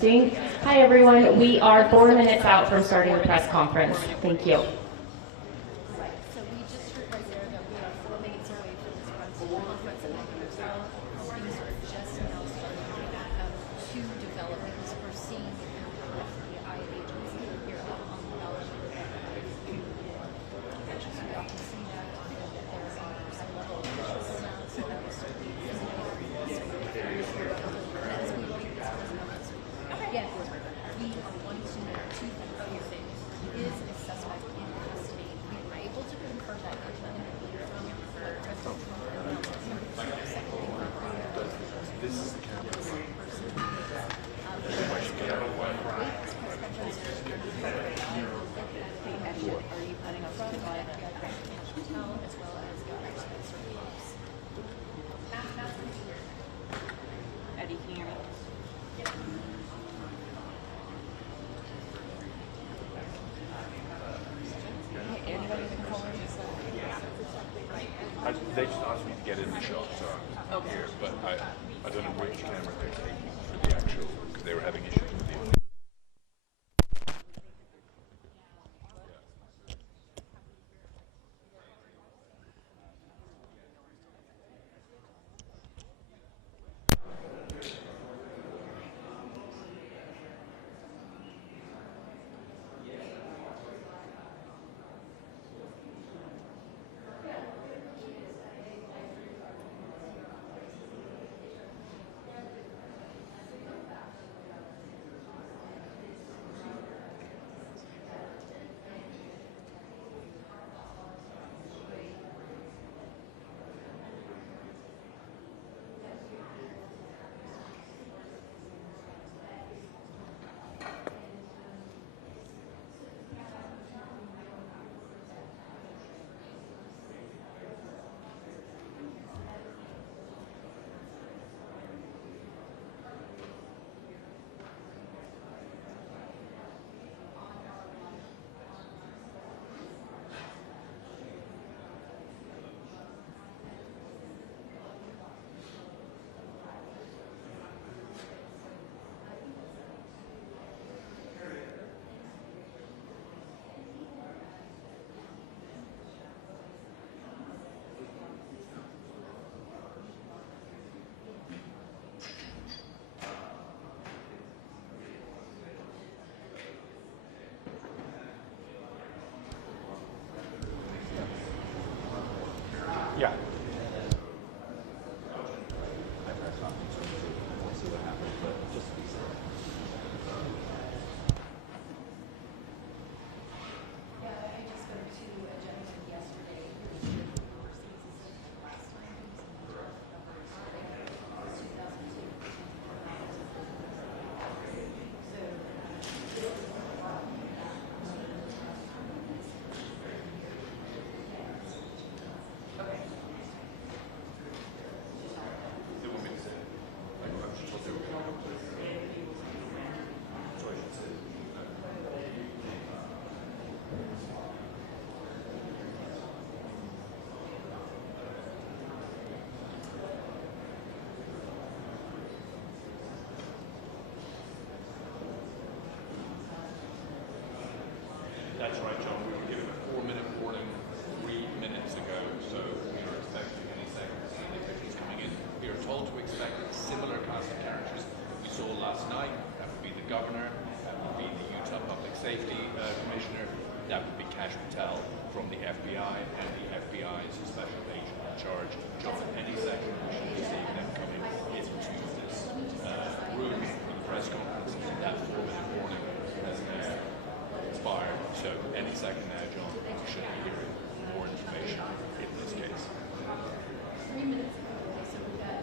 Hi everyone, we are 4 minutes out from starting the press conference. Thank you. So we just heard right there that we are 4 minutes away from this press conference, and things are just now starting to develop because we're seeing the FBI agency here on the knowledge of the we often see that there are high-level officials now, so that was as we wait for this press conference. Again, we are wanting to know two things. Is a suspect in custody? We were able to confirm that independently from President Trump. This is the camera. Are you planning on running by Hotel as well as Governor Spencer Phillips? Eddie, can you hear me? They just asked me to get in the shot, so I'm here, but I don't know which camera they're taking for the actual, because they were having issues with the Yeah. That's right, John. We were given a 4-minute warning 3 minutes ago, so we are expecting any second to see the officials coming in. We are told to expect a similar cast of characters that we saw last night. That would be the governor, that would be the Utah Public Safety Commissioner, that would be Kash Patel from the FBI, and the FBI's special agent in charge. John, any second we should be seeing them coming into this room for the press conference. That 4-minute warning has expired. So any second now, John, we should be hearing more information in this case. 3 minutes ago, so we got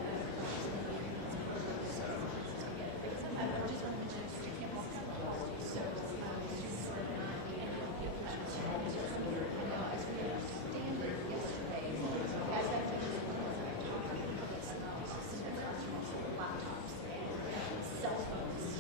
cell phones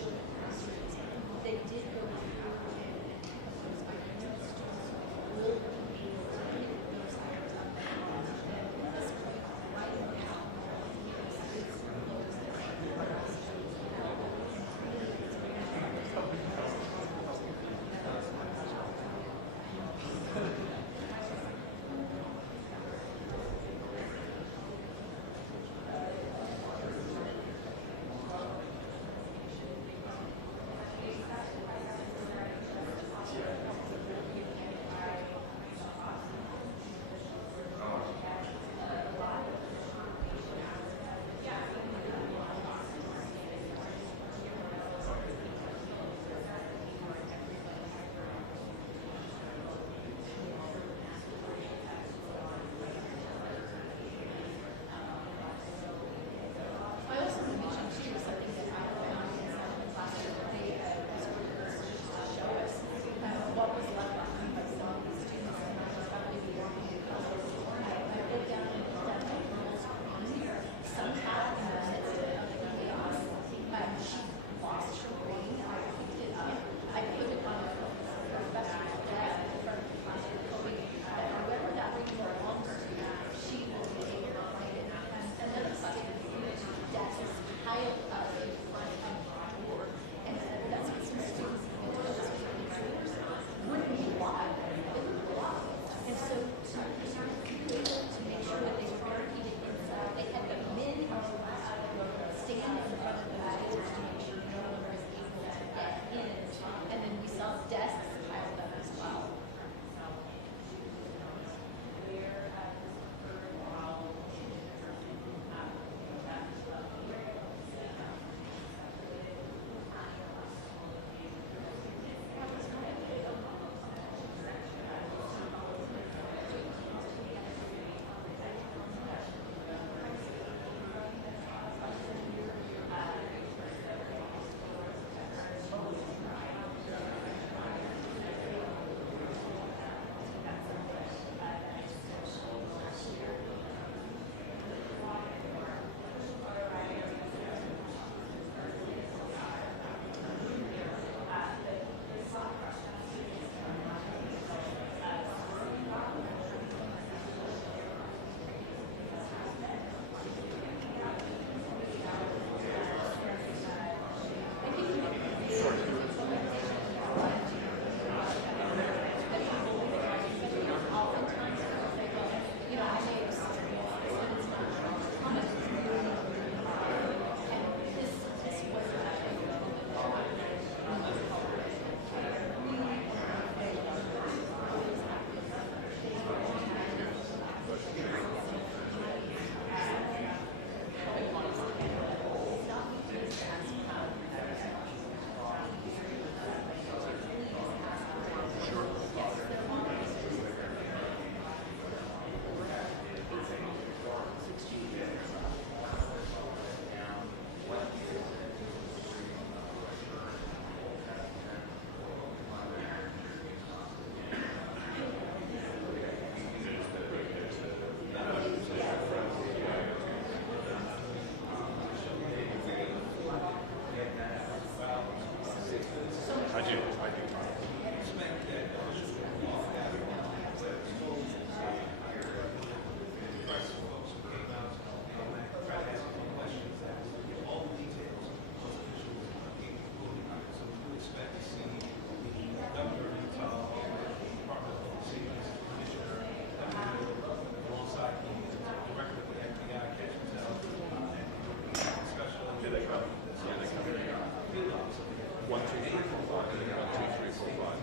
1, 2, 3, 4, 5. 1, 2, 3, 4, 5.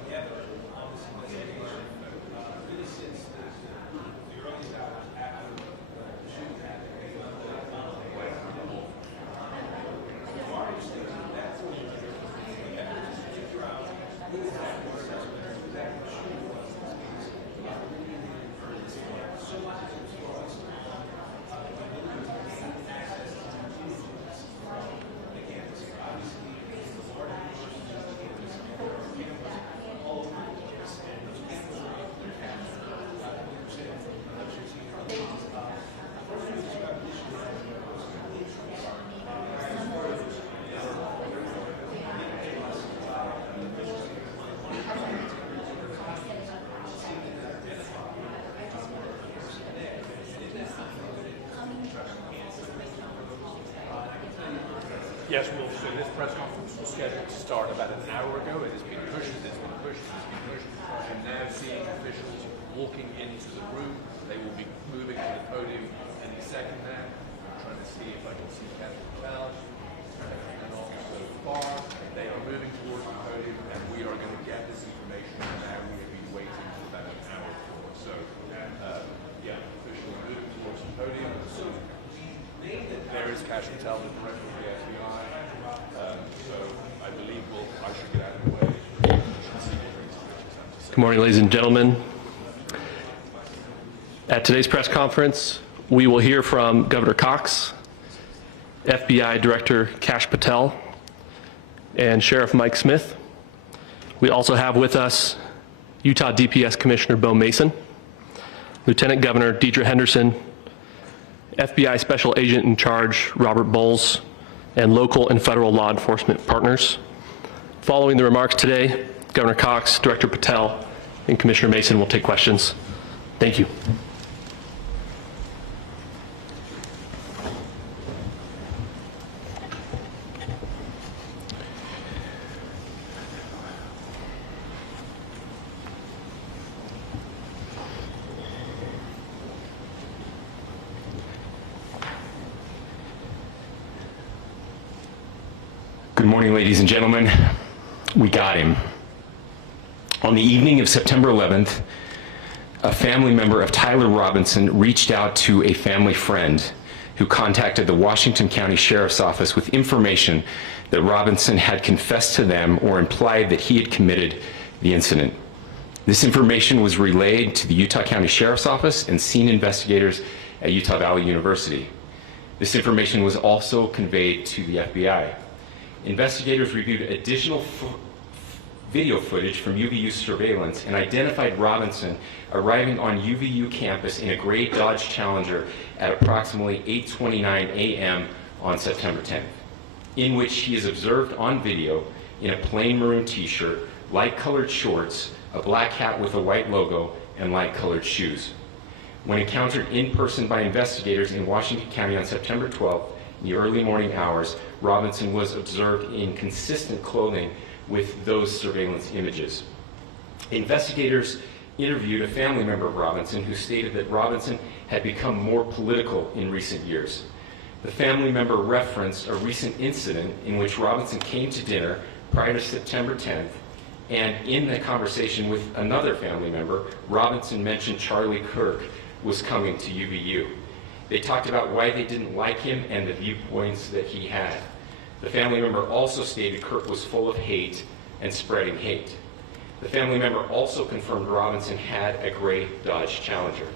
Yes, so this press conference was scheduled to start about an hour ago. It has been pushed, and now seeing officials walking into the room. They will be moving to the podium any second now. I'm trying to see if I can see Captain Bell. And also far, they are moving towards the podium, and we are going to get this information now. We have been waiting for about an hour for. So, officially moving towards the podium. So, there is cash and tell the director of the FBI. So I believe I should get out of the way. Good morning, ladies and gentlemen. At today's press conference, we will hear from Governor Cox, FBI Director Kash Patel, and Sheriff Mike Smith. We also have with us Utah DPS Commissioner Bo Mason, Lieutenant Governor Deidre Henderson, FBI Special Agent in Charge Robert Bowles, and local and federal law enforcement partners. Following the remarks today, Governor Cox, Director Patel, and Commissioner Mason will take questions. Thank you. Good morning, ladies and gentlemen. We got him. On the evening of September 11th, a family member of Tyler Robinson reached out to a family friend who contacted the Washington County Sheriff's Office with information that Robinson had confessed to them or implied that he had committed the incident. This information was relayed to the Utah County Sheriff's Office and scene investigators at Utah Valley University. This information was also conveyed to the FBI. Investigators reviewed additional video footage from UVU surveillance and identified Robinson arriving on UVU campus in a gray Dodge Challenger at approximately 8:29 a.m. on September 10th, in which he is observed on video in a plain maroon t-shirt, light-colored shorts, a black hat with a white logo, and light-colored shoes. When encountered in person by investigators in Washington County on September 12th, in the early morning hours, Robinson was observed in consistent clothing with those surveillance images. Investigators interviewed a family member of Robinson who stated that Robinson had become more political in recent years. The family member referenced a recent incident in which Robinson came to dinner prior to September 10th, and in the conversation with another family member, Robinson mentioned Charlie Kirk was coming to UVU. They talked about why they didn't like him and the viewpoints that he had. The family member also stated Kirk was full of hate and spreading hate. The family member also confirmed Robinson had a gray Dodge Challenger.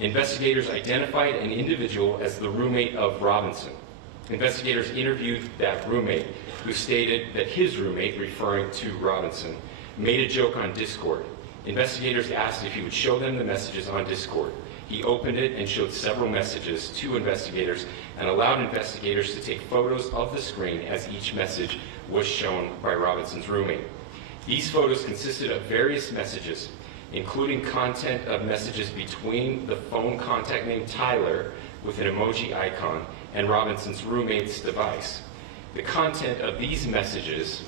Investigators identified an individual as the roommate of Robinson. Investigators interviewed that roommate, who stated that his roommate, referring to Robinson, made a joke on Discord. Investigators asked if he would show them the messages on Discord. He opened it and showed several messages to investigators and allowed investigators to take photos of the screen as each message was shown by Robinson's roommate. These photos consisted of various messages, including content of messages between the phone contact named Tyler with an emoji icon and Robinson's roommate's device. The content of these messages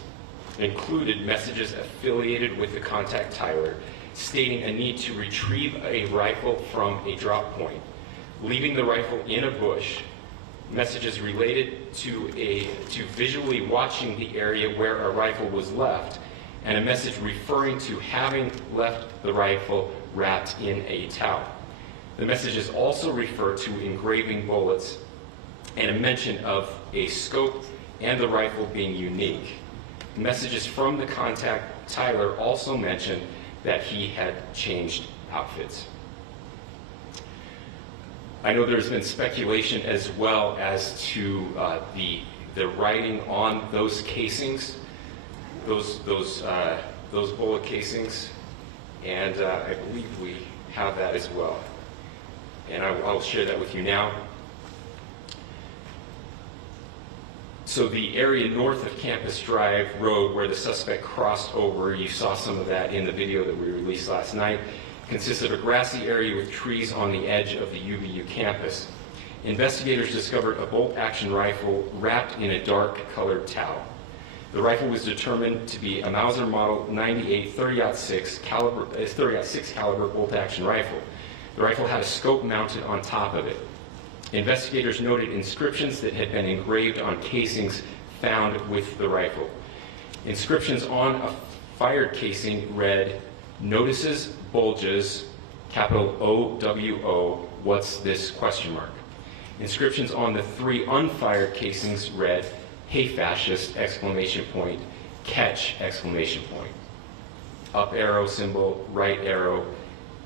included messages affiliated with the contact Tyler, stating a need to retrieve a rifle from a drop point, leaving the rifle in a bush, messages related to visually watching the area where a rifle was left, and a message referring to having left the rifle wrapped in a towel. The messages also refer to engraving bullets and a mention of a scope and the rifle being unique. Messages from the contact, Tyler, also mentioned that he had changed outfits. I know there's been speculation as well as to the writing on those casings, those bullet casings, and I believe we have that as well. And I'll share that with you now. So the area north of Campus Drive Road where the suspect crossed over, you saw some of that in the video that we released last night, consists of a grassy area with trees on the edge of the UVU campus. Investigators discovered a bolt-action rifle wrapped in a dark-colored towel. The rifle was determined to be a Mauser Model 98 30-06 caliber bolt-action rifle. The rifle had a scope mounted on top of it. Investigators noted inscriptions that had been engraved on casings found with the rifle. Inscriptions on a fired casing read, "Notices bulges, capital OWO, what's this, question mark." Inscriptions on the 3 unfired casings read, "Hey fascist, exclamation point, catch, exclamation point." Up arrow symbol, right arrow,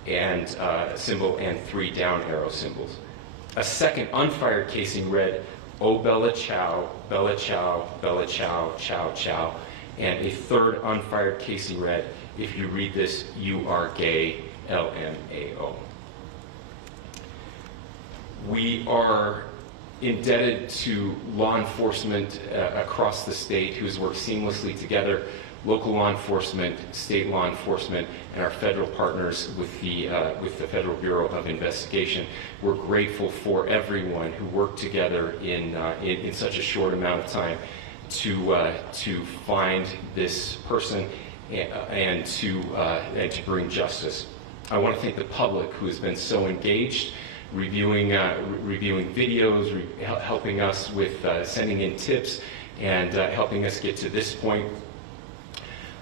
and symbol, and 3 down arrow symbols. A second unfired casing read, "Oh Bella Chow, Bella Chow, Bella Chow, Chow Chow," and a third unfired casing read, "If you read this, you are gay, LMAO." We are indebted to law enforcement across the state who's worked seamlessly together, local law enforcement, state law enforcement, and our federal partners with the Federal Bureau of Investigation. We're grateful for everyone who worked together in such a short amount of time to find this person and to bring justice. I want to thank the public who has been so engaged, reviewing videos, helping us with sending in tips, and helping us get to this point.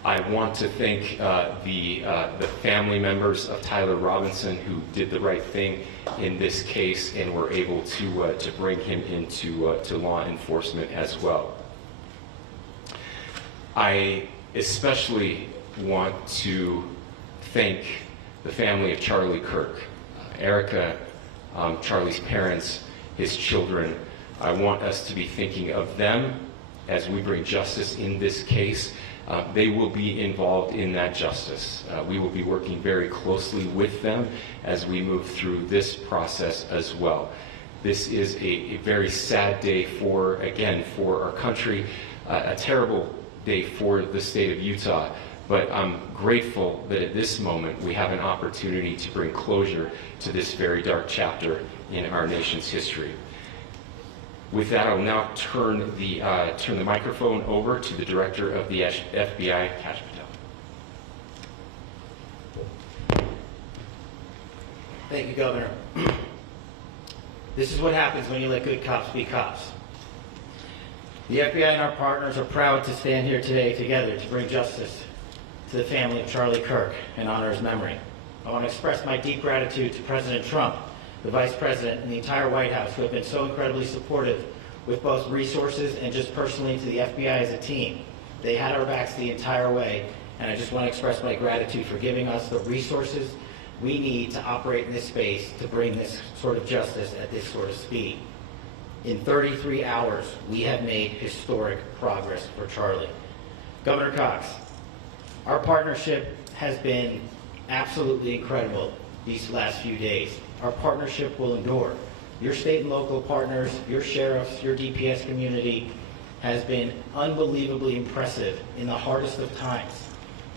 I want to thank the family members of Tyler Robinson who did the right thing in this case and were able to bring him into to law enforcement as well. I especially want to thank the family of Charlie Kirk, Erica, Charlie's parents, his children. I want us to be thinking of them as we bring justice in this case. They will be involved in that justice. We will be working very closely with them as we move through this process as well. This is a very sad day for our country, a terrible day for the state of Utah, but I'm grateful that at this moment we have an opportunity to bring closure to this very dark chapter in our nation's history. With that, I'll now turn the microphone over to the Director of the FBI, Kash Patel. Thank you, Governor. This is what happens when you let good cops be cops. The FBI and our partners are proud to stand here today together to bring justice to the family of Charlie Kirk and honor his memory. I want to express my deep gratitude to President Trump, the Vice President, and the entire White House who have been so incredibly supportive with both resources and just personally to the FBI as a team. They had our backs the entire way, and I just want to express my gratitude for giving us the resources we need to operate in this space to bring this sort of justice at this sort of speed. In 33 hours, we have made historic progress for Charlie. Governor Cox, our partnership has been absolutely incredible these last few days. Our partnership will endure. Your state and local partners, your sheriffs, your DPS community has been unbelievably impressive in the hardest of times.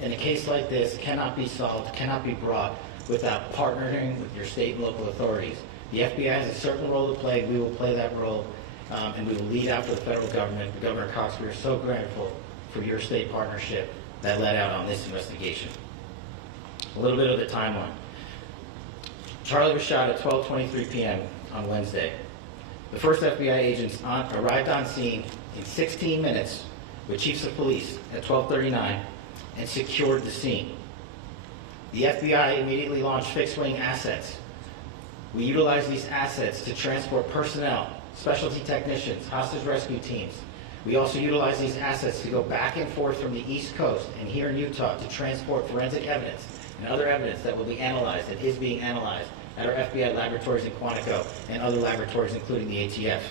And a case like this cannot be solved, cannot be brought without partnering with your state and local authorities. The FBI has a certain role to play. We will play that role, and we will lead after the federal government. Governor Cox, we are so grateful for your state partnership that led out on this investigation. A little bit of the timeline. Charlie was shot at 12:23 p.m. on Wednesday. The first FBI agents arrived on scene in 16 minutes with chiefs of police at 12:39 and secured the scene. The FBI immediately launched fixed-wing assets. We utilized these assets to transport personnel, specialty technicians, hostage rescue teams. We also utilized these assets to go back and forth from the East Coast and here in Utah to transport forensic evidence and other evidence that will be analyzed and is being analyzed at our FBI laboratories in Quantico and other laboratories, including the ATF.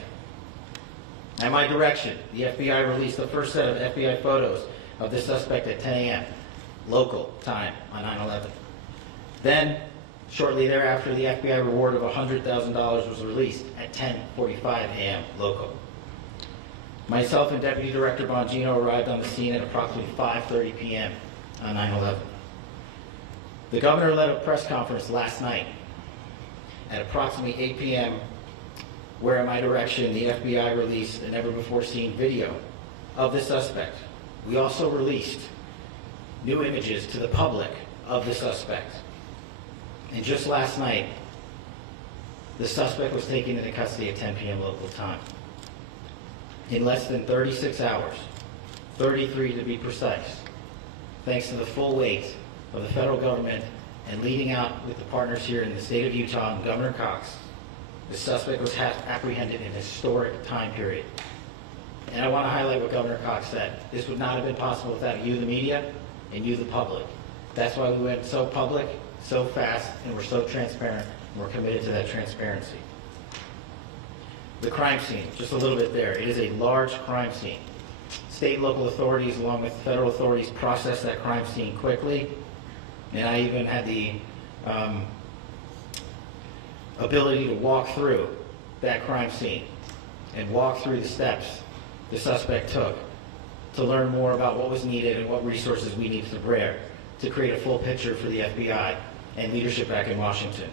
At my direction, the FBI released the first set of FBI photos of the suspect at 10 a.m. local time on 9/11. Then, shortly thereafter, the FBI reward of $100,000 was released at 10:45 a.m. local. Myself and Deputy Director Bongino arrived on the scene at approximately 5:30 p.m. on 9/11. The governor led a press conference last night at approximately 8 p.m., where at my direction, the FBI released a never-before-seen video of the suspect. We also released new images to the public of the suspect. And just last night, the suspect was taken into custody at 10 p.m. local time. In less than 36 hours, 33 to be precise, thanks to the full weight of the federal government and leading out with the partners here in the state of Utah and Governor Cox, the suspect was apprehended in a historic time period. And I want to highlight what Governor Cox said. This would not have been possible without you, the media, and you, the public. That's why we went so public, so fast, and we're so transparent, and we're committed to that transparency. The crime scene, just a little bit there. It is a large crime scene. State and local authorities, along with federal authorities, processed that crime scene quickly. And I even had the ability to walk through that crime scene and walk through the steps the suspect took to learn more about what was needed and what resources we needed to bear to create a full picture for the FBI and leadership back in Washington.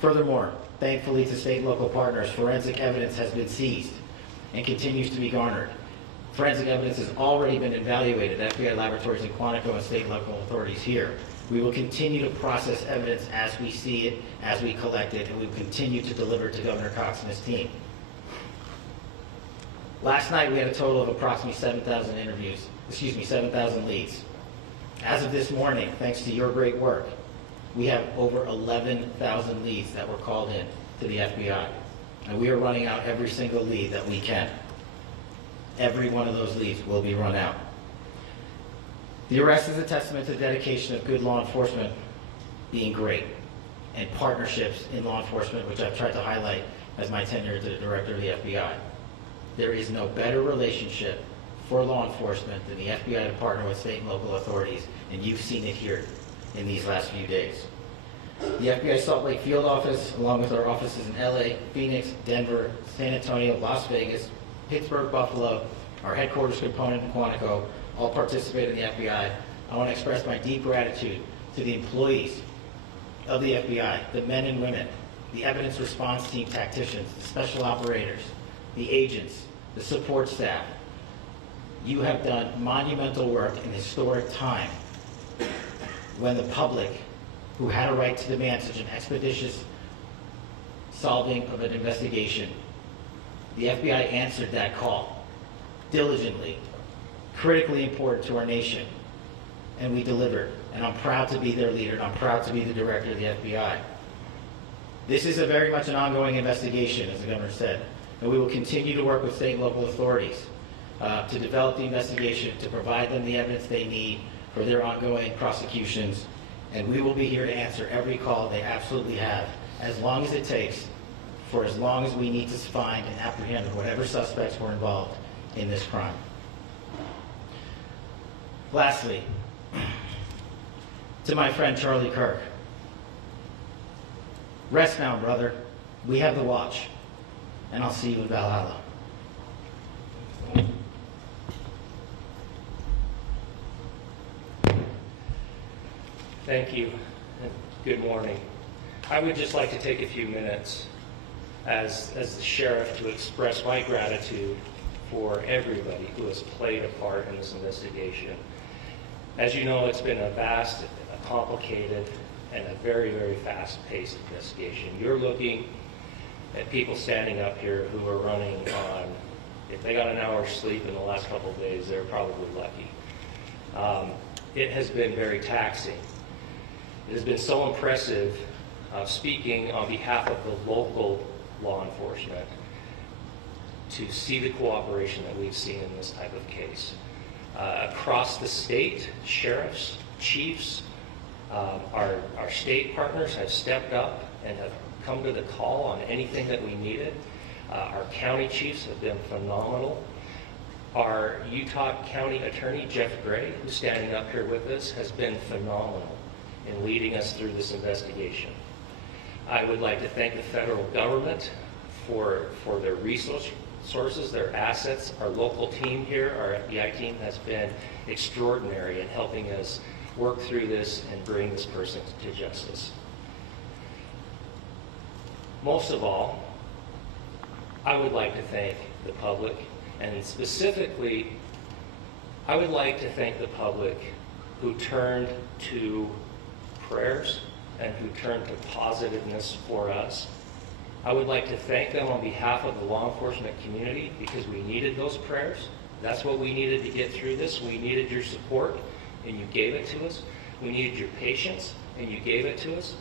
Furthermore, thankfully to state and local partners, forensic evidence has been seized and continues to be garnered. Forensic evidence has already been evaluated at FBI laboratories in Quantico and state and local authorities here. We will continue to process evidence as we see it, as we collect it, and we will continue to deliver to Governor Cox and his team. Last night we had a total of approximately 7,000 leads. As of this morning, thanks to your great work, we have over 11,000 leads that were called in to the FBI. And we are running out every single lead that we can. Every one of those leads will be run out. The arrest is a testament to the dedication of good law enforcement being great, and partnerships in law enforcement, which I've tried to highlight as my tenure as the director of the FBI. There is no better relationship for law enforcement than the FBI to partner with state and local authorities, and you've seen it here in these last few days. The FBI Salt Lake Field Office, along with our offices in LA, Phoenix, Denver, San Antonio, Las Vegas, Pittsburgh, Buffalo, our headquarters component in Quantico, all participate in the FBI. I want to express my deep gratitude to the employees of the FBI, the men and women, the evidence response team tacticians, the special operators, the agents, the support staff. You have done monumental work in historic time when the public, who had a right to demand such an expeditious solving of an investigation, the FBI answered that call diligently, critically important to our nation, and we delivered. And I'm proud to be their leader, and I'm proud to be the director of the FBI. This is very much an ongoing investigation, as the governor said, and we will continue to work with state and local authorities to develop the investigation, to provide them the evidence they need for their ongoing prosecutions, and we will be here to answer every call they absolutely have, as long as it takes, for as long as we need to find and apprehend whatever suspects were involved in this crime. Lastly, to my friend Charlie Kirk, rest now, brother. We have the watch, and I'll see you in Valhalla. Thank you, and good morning. I would just like to take a few minutes as the sheriff to express my gratitude for everybody who has played a part in this investigation. As you know, it's been a vast, a complicated, and a very, very fast-paced investigation. You're looking and people standing up here who are running on, if they got an hour's sleep in the last couple of days, they're probably lucky. It has been very taxing. It has been so impressive speaking on behalf of the local law enforcement to see the cooperation that we've seen in this type of case. Across the state, sheriffs, chiefs, our state partners have stepped up and have come to the call on anything that we needed. Our county chiefs have been phenomenal. Our Utah County Attorney, Jeff Gray, who's standing up here with us, has been phenomenal in leading us through this investigation. I would like to thank the federal government for their resources, their assets. Our local team here, our FBI team, has been extraordinary in helping us work through this and bring this person to justice. Most of all, I would like to thank the public, and specifically, I would like to thank the public who turned to prayers and who turned to positiveness for us. I would like to thank them on behalf of the law enforcement community because we needed those prayers. That's what we needed to get through this. We needed your support, and you gave it to us. We needed your patience, and you gave it to us.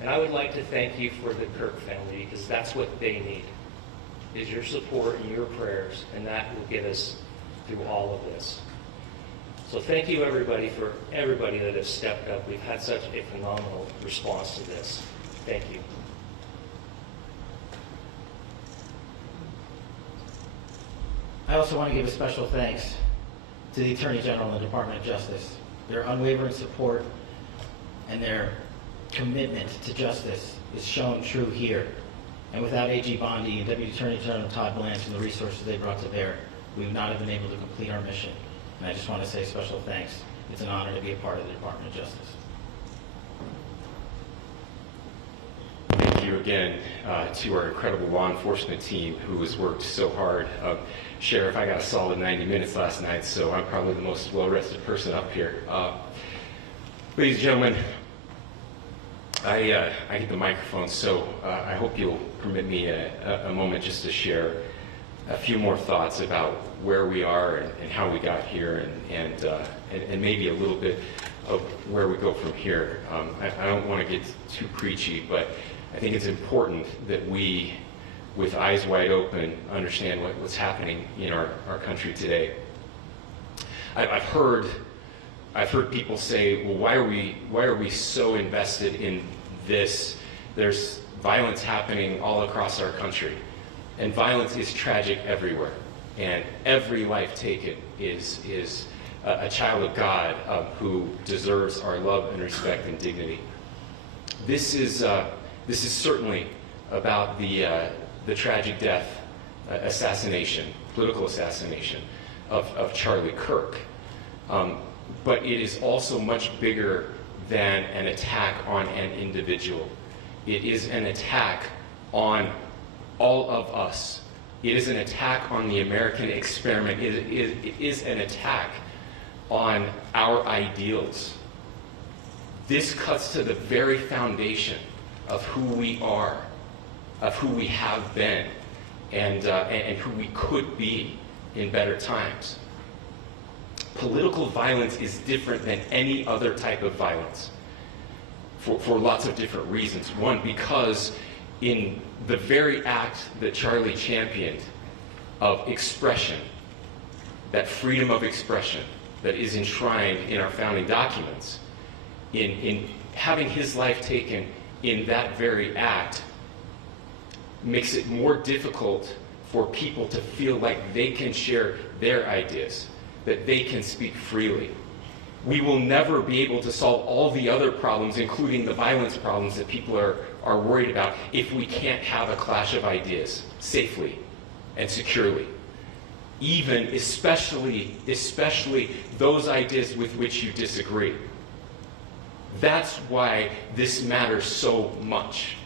And I would like to thank you for the Kirk family because that's what they need, is your support and your prayers, and that will get us through all of this. So thank you everybody for everybody that has stepped up. We've had such a phenomenal response to this. Thank you. I also want to give a special thanks to the Attorney General and the Department of Justice. Their unwavering support and their commitment to justice is shown true here. And without AG Bondi and Deputy Attorney General Todd Blanche and the resources they brought to bear, we would not have been able to complete our mission. And I just want to say special thanks. It's an honor to be a part of the Department of Justice. Thank you again to our incredible law enforcement team who has worked so hard. Sheriff, I got a solid 90 minutes last night, so I'm probably the most well-rested person up here. Ladies and gentlemen, I get the microphone, so I hope you'll permit me a moment just to share a few more thoughts about where we are and how we got here, and maybe a little bit of where we go from here. I don't want to get too preachy, but I think it's important that we, with eyes wide open, understand what's happening in our country today. I've heard people say, well, why are we so invested in this? There's violence happening all across our country, and violence is tragic everywhere, and every life taken is a child of God who deserves our love and respect and dignity. This is certainly about the tragic death, political assassination of Charlie Kirk. But it is also much bigger than an attack on an individual. It is an attack on all of us. It is an attack on the American experiment. It is an attack on our ideals. This cuts to the very foundation of who we are, of who we have been, and who we could be in better times. Political violence is different than any other type of violence for lots of different reasons. One, because in the very act that Charlie championed of expression, that freedom of expression that is enshrined in our founding documents, in having his life taken in that very act, makes it more difficult for people to feel like they can share their ideas, that they can speak freely. We will never be able to solve all the other problems, including the violence problems that people are worried about, if we can't have a clash of ideas safely and securely. Especially those ideas with which you disagree. That's why this matters so much.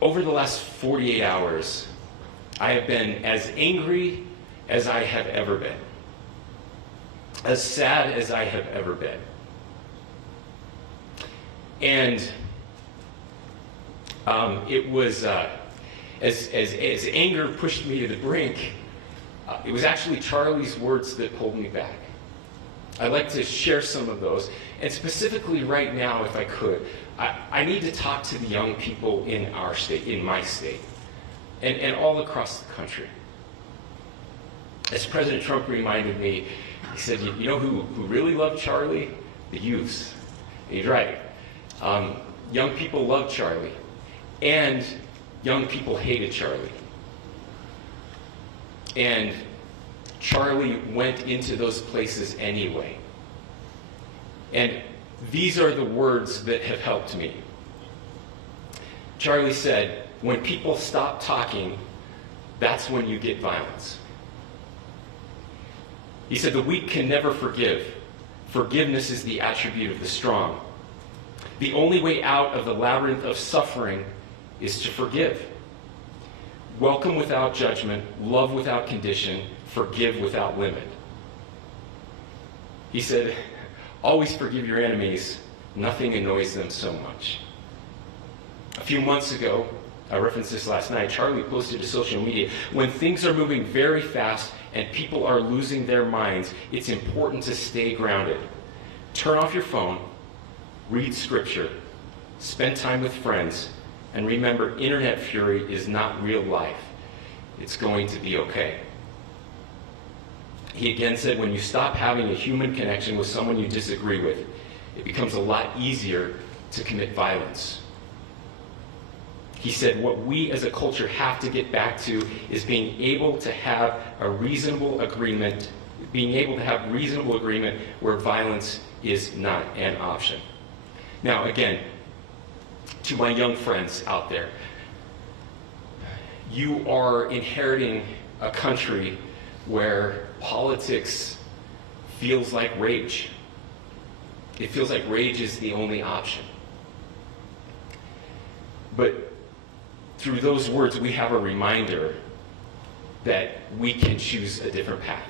Over the last 48 hours, I have been as angry as I have ever been, as sad as I have ever been. And It was, as anger pushed me to the brink, it was actually Charlie's words that pulled me back. I'd like to share some of those. And specifically right now, if I could, I need to talk to the young people in our state, in my state, and all across the country. As President Trump reminded me, he said, you know who really loved Charlie? The youths. And he's right. Young people loved Charlie, and young people hated Charlie. And Charlie went into those places anyway. And these are the words that have helped me. Charlie said, when people stop talking, that's when you get violence. He said, the weak can never forgive. Forgiveness is the attribute of the strong. The only way out of the labyrinth of suffering is to forgive. Welcome without judgment, love without condition, forgive without limit. He said, always forgive your enemies. Nothing annoys them so much. A few months ago, I referenced this last night, Charlie posted to social media, when things are moving very fast and people are losing their minds, it's important to stay grounded. Turn off your phone, read scripture, spend time with friends, and remember, internet fury is not real life. It's going to be okay. He again said, when you stop having a human connection with someone you disagree with, it becomes a lot easier to commit violence. He said, what we as a culture have to get back to is being able to have a reasonable agreement, where violence is not an option. Now, again, to my young friends out there, you are inheriting a country where politics feels like rage. It feels like rage is the only option. But through those words, we have a reminder that we can choose a different path.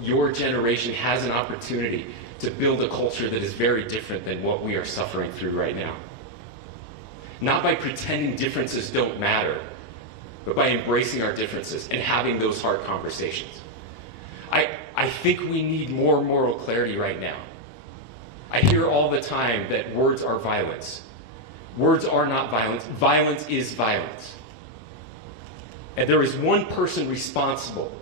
Your generation has an opportunity to build a culture that is very different than what we are suffering through right now. Not by pretending differences don't matter, but by embracing our differences and having those hard conversations. I think we need more moral clarity right now. I hear all the time that words are violence. Words are not violence. Violence is violence. And there is one person responsible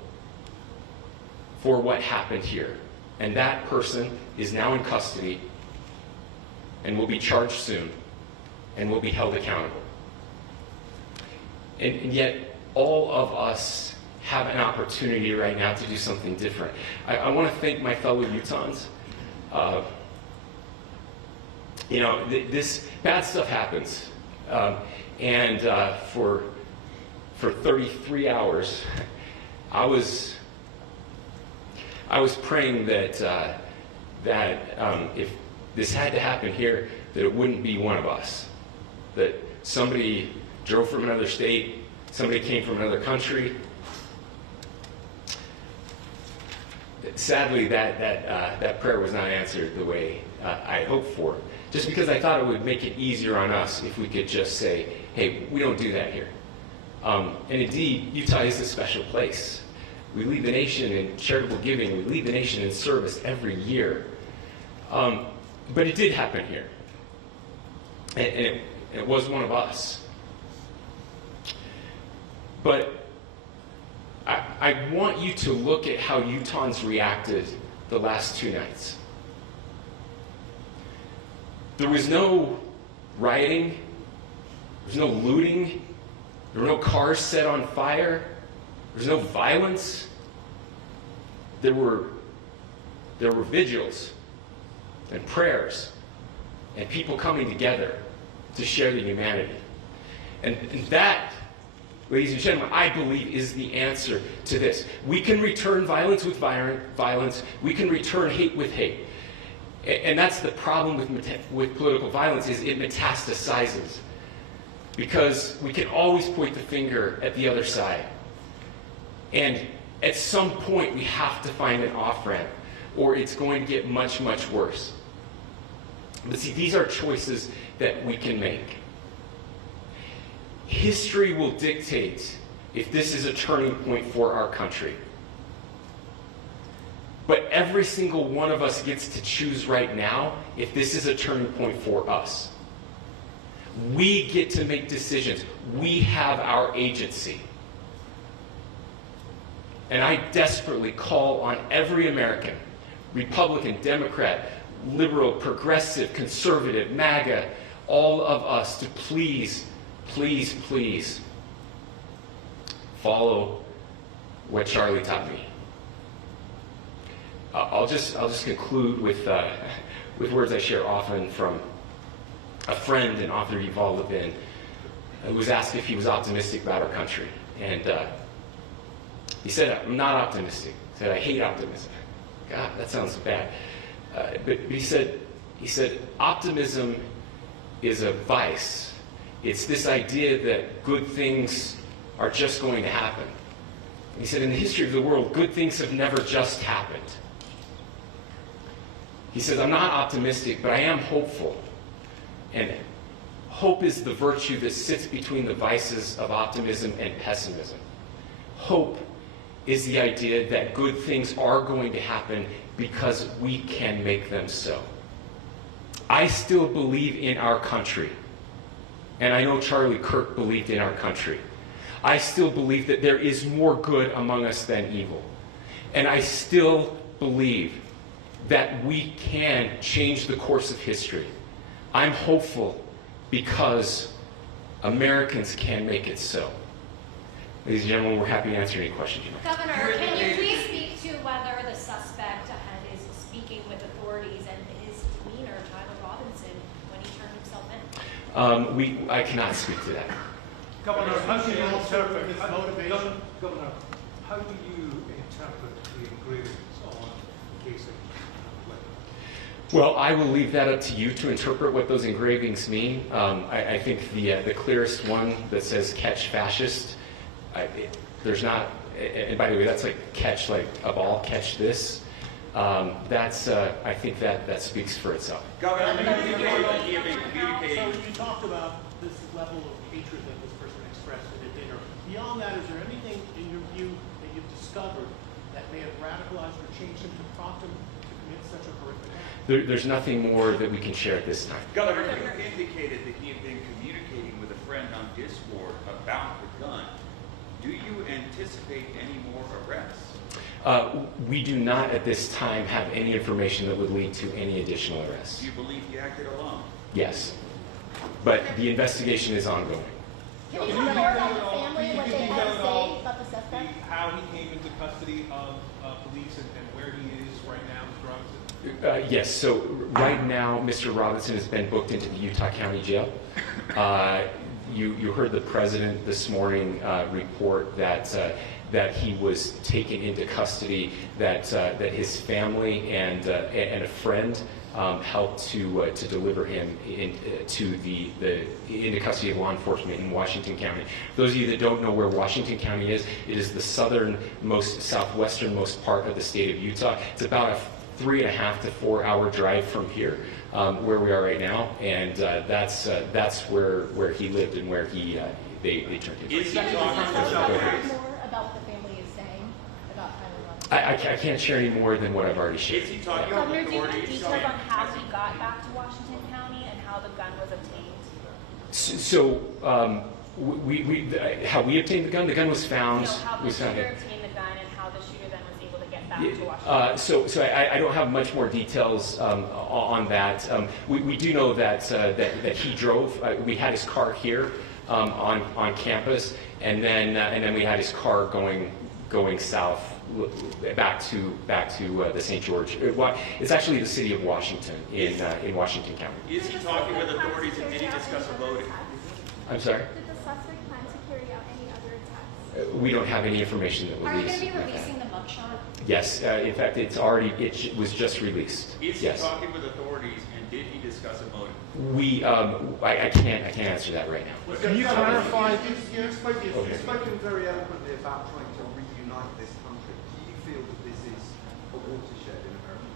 for what happened here. And that person is now in custody and will be charged soon and will be held accountable. And yet, all of us have an opportunity right now to do something different. I want to thank my fellow Utahns. This bad stuff happens. For 33 hours, I was praying that if this had to happen here, that it wouldn't be one of us. That somebody drove from another state, somebody came from another country. Sadly, that prayer was not answered the way I hoped for. Just because I thought it would make it easier on us if we could just say, hey, we don't do that here. And indeed, Utah is a special place. We lead the nation in charitable giving. We lead the nation in service every year. But it did happen here. And it was one of us. But I want you to look at how Utahns reacted the last 2 nights. There was no rioting. There was no looting. There were no cars set on fire. There was no violence. There were vigils and prayers and people coming together to share the humanity. And that, ladies and gentlemen, I believe is the answer to this. We can return violence with violence. We can return hate with hate. And that's the problem with political violence, is it metastasizes. Because we can always point the finger at the other side. And at some point, we have to find an off-ramp, or it's going to get much, much worse. But see, these are choices that we can make. History will dictate if this is a turning point for our country. But every single one of us gets to choose right now if this is a turning point for us. We get to make decisions. We have our agency. And I desperately call on every American, Republican, Democrat, liberal, progressive, conservative, MAGA, all of us to please, please, please follow what Charlie taught me. I'll just conclude with words I share often from a friend and author, Yuval Levin, who was asked if he was optimistic about our country. And he said, I'm not optimistic. He said, I hate optimism. God, that sounds bad. But he said, optimism is a vice. It's this idea that good things are just going to happen. And he said, in the history of the world, good things have never just happened. He says, I'm not optimistic, but I am hopeful. And hope is the virtue that sits between the vices of optimism and pessimism. Hope is the idea that good things are going to happen because we can make them so. I still believe in our country. And I know Charlie Kirk believed in our country. I still believe that there is more good among us than evil. And I still believe that we can change the course of history. I'm hopeful because Americans can make it so. Ladies and gentlemen, we're happy to answer any questions you have. Governor, can you please speak to whether the suspect is speaking with authorities and his demeanor, Tyler Robinson, when he turned himself in? I cannot speak to that. Governor, how do you interpret his motivation? Governor, how do you interpret the engravings on the case of Well, I will leave that up to you to interpret what those engravings mean. I think the clearest one that says "catch fascist," there's not, and by the way, that's like catch like a ball, catch this. I think that speaks for itself. Governor, so you talked about this level of hatred that this person expressed at a dinner. Beyond that, is there anything in your view that you've discovered that may have radicalized or changed him to prompt him to commit such a horrific act? There's nothing more that we can share at this time. Governor, you indicated that he had been communicating with a friend on Discord about the gun. Do you anticipate any more arrests? We do not at this time have any information that would lead to any additional arrests. Do you believe he acted alone? Yes. But the investigation is ongoing. Can you tell more about the family, what they had to say about the suspect? How he came into custody of police and where he is right now, Mr. Robinson? Yes, so right now, Mr. Robinson has been booked into the Utah County Jail. You heard the president this morning report that he was taken into custody, that his family and a friend helped to deliver him into custody of law enforcement in Washington County. Those of you that don't know where Washington County is, it is the southernmost, southwesternmost part of the state of Utah. It's about a 3.5 to 4 hour drive from here, where we are right now, and that's where he lived and where they turned him. Is he talking about More about what the family is saying about Tyler Robinson? I can't share any more than what I've already shared. Is he talking Yeah. about Governor, do you have authorities? details on how he got back to Washington County and how the gun was obtained? So how we obtained the gun was found. No, how the was found shooter in- obtained the gun and how the shooter then was able to get back to Washington. So I don't have much more details on that. We do know that he drove. We had his car here on campus, and then we had his car going south back to the St. George. It's actually the city of Washington in Washington County. Is he talking with authorities and did he discuss a loading? I'm sorry. Did the suspect plan to carry out any other attacks? We don't have any information that will Are you lead going to be to that. releasing the mugshot? Yes, in fact, it was just released. Is he Yes. talking with authorities and did he discuss a motive? I can't answer that right now. Can you clarify? You've spoken very eloquently about trying to reunite this country. Do you feel that this is a watershed in American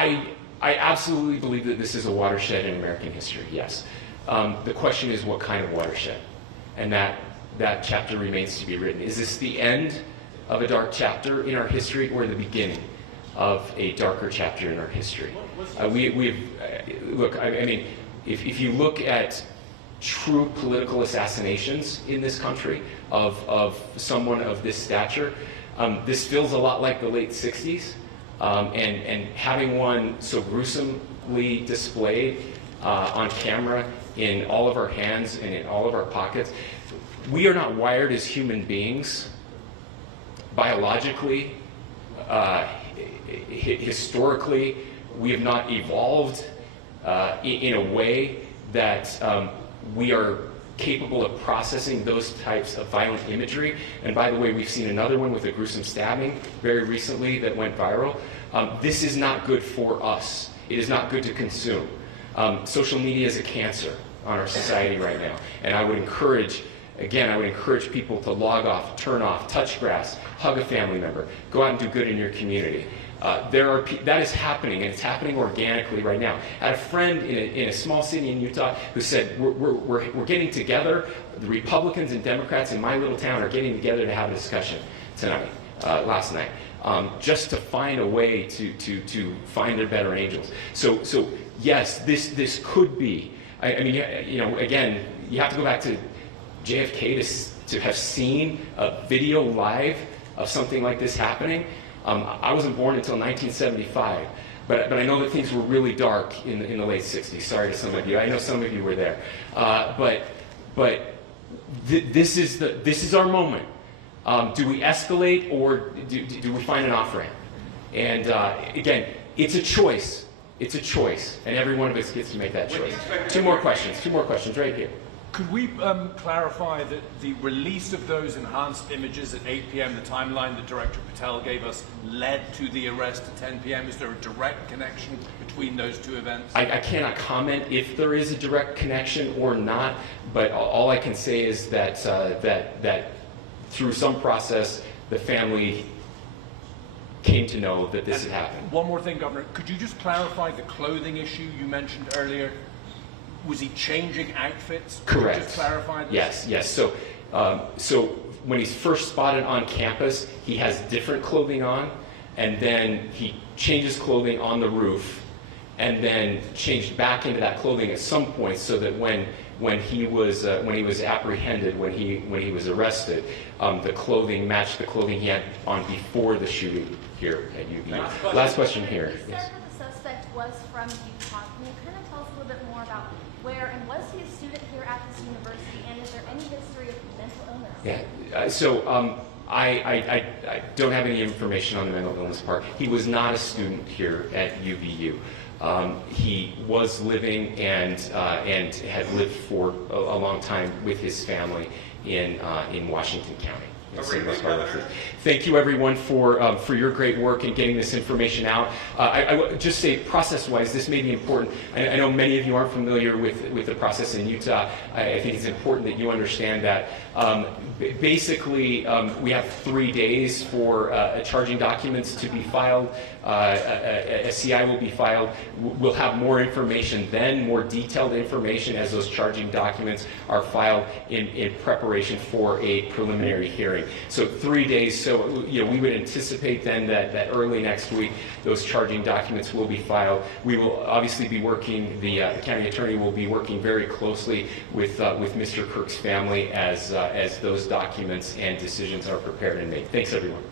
history? I absolutely believe that this is a watershed in American history, yes. The question is, what kind of watershed? And that chapter remains to be written. Is this the end of a dark chapter in our history, or the beginning of a darker chapter in our history? Look, I mean, if you look at true political assassinations in this country of someone of this stature, this feels a lot like the late 60s, and having one so gruesomely displayed on camera in all of our hands and in all of our pockets. We are not wired as human beings biologically, historically. We have not evolved in a way that we are capable of processing those types of violent imagery. And by the way, we've seen another one with a gruesome stabbing very recently that went viral. This is not good for us. It is not good to consume. Social media is a cancer on our society right now. And I would encourage, again, I would encourage people to log off, turn off, touch grass, hug a family member, go out and do good in your community. That is happening, and it's happening organically right now. I had a friend in a small city in Utah who said, we're getting together, the Republicans and Democrats in my little town are getting together to have a discussion tonight, last night, just to find a way to find their better angels. So yes, this could be, I mean, you know, again, you have to go back to JFK to have seen a video live of something like this happening. I wasn't born until 1975, but I know that things were really dark in the late 60s. Sorry to some of you. I know some of you were there. This is our moment. Do we escalate, or do we find an off-ramp? And again, it's a choice. It's a choice, and every one of us gets to make that choice. Two more questions right here. Could we clarify that the release of those enhanced images at 8 p.m., the timeline that Director Patel gave us, led to the arrest at 10 p.m.? Is there a direct connection between those two events? I cannot comment if there is a direct connection or not, but all I can say is that that through some process, the family came to know that this had happened. One more thing, Governor. Could you just clarify the clothing issue you mentioned earlier? Was he changing outfits? Correct. Could you just clarify this? Yes. So when he's first spotted on campus, he has different clothing on, and then he changes clothing on the roof, and then changed back into that clothing at some point, so that when he was apprehended, when he was arrested, the clothing matched the clothing he had on before the shooting here at UVU. Last question here. You said that the suspect was from Utah. Can you kind of tell us a little bit more about where, and was he a student here at this university, and is there any history of mental illness? Yeah, so I don't have any information on the mental illness part. He was not a student here at UVU. He was living and had lived for a long time with his family in Washington County. Thank you, everyone, for your great work in getting this information out. I would just say, process-wise, this may be important. I know many of you aren't familiar with the process in Utah. I think it's important that you understand that. Basically, we have 3 days for charging documents to be filed. A CI will be filed. We'll have more information then, more detailed information as those charging documents are filed in preparation for a preliminary hearing. So 3 days. So we would anticipate then that early next week those charging documents will be filed. We will obviously be working. The county attorney will be working very closely with Mr. Kirk's family as those documents and decisions are prepared and made. Thanks, everyone.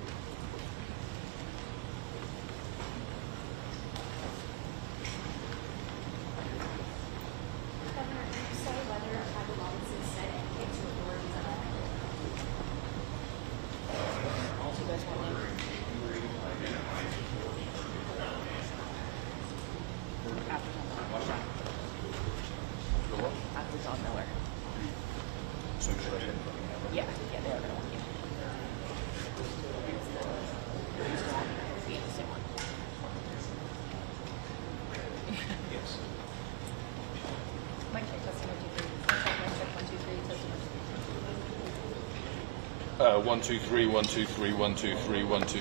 One, two, three, 1, 2, 3, 1, 2, 3, 1, 2,